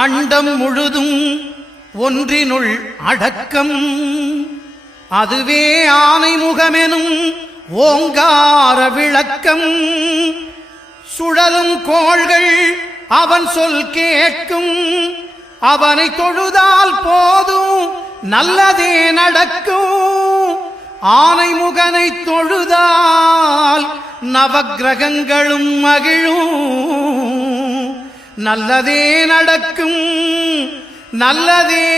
அண்டம் முழுதும் ஒன்றினுள் அடக்கம். அதுவே ஆனைமுகமெனும் ஓங்கார விளக்கம். சுழலும் கோள்கள் அவன் சொல் கேட்கும். அவனை தொழுதால் போதும் நல்லதே நடக்கும். ஆனைமுகனை தொழுதால் நவக்கிரகங்களும் மகிழும். நல்லதே நடக்கும், நல்லதே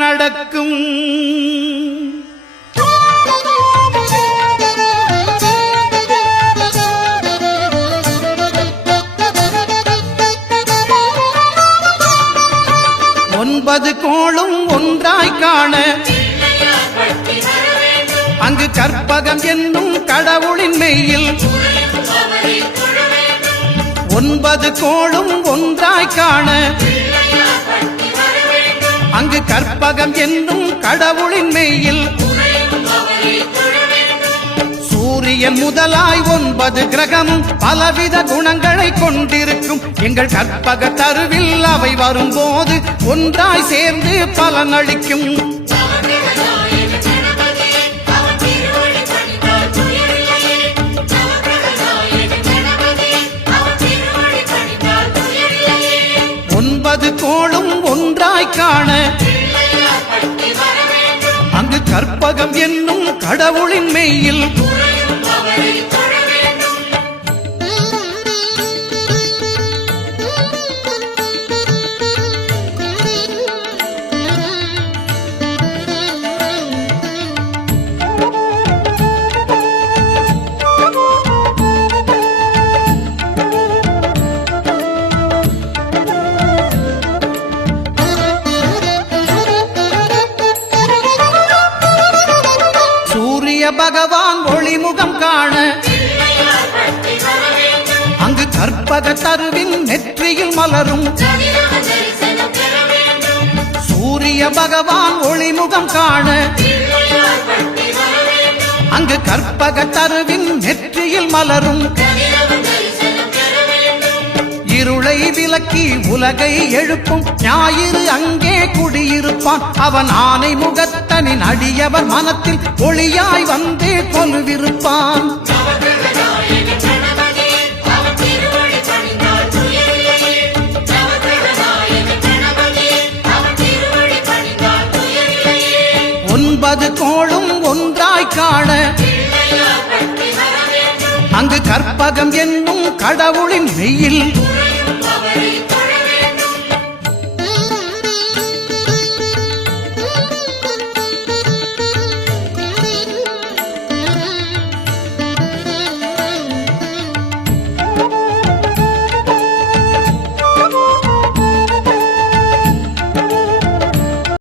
நடக்கும். ஒன்பது கோளும் ஒன்றாய் காண அங்கு கற்பகம் என்னும் கடவுளின் மெய்யில். ஒன்பது கோளும் ஒன்றாய் காண அங்கு கற்பகம் என்னும் கடவுளின் மெய்யில். சூரியன் முதலாய் 9 கிரகமும் பலவித குணங்களை கொண்டிருக்கும். எங்கள் கற்பக தருவில் அவை வரும்போது ஒன்றாய் சேர்ந்து பலனளிக்கும். கோளும் ஒன்றாய் காண அங்கு கற்பகம் என்னும் கடவுளின் மெய்யில். பகவான் ஒளிமுகம் காண அங்கு கற்பக தருவின் நெற்றியில் மலரும். சூரிய பகவான் ஒளிமுகம் காண அங்கு கற்பக தருவின் நெற்றியில் மலரும். இருளை விலக்கி உலகை எழுப்பும் ஞாயிறு அங்கே குடியிருப்பான். அவன் ஆனை முகத்தனின் அடியவர் மனத்தில் ஒளியாய் வந்து கொலுவிருப்பான். ஒன்பது கோளும் ஒன்றாய் காண அங்கு கற்பகம் என்னும் கடவுளின் மெய்யில்.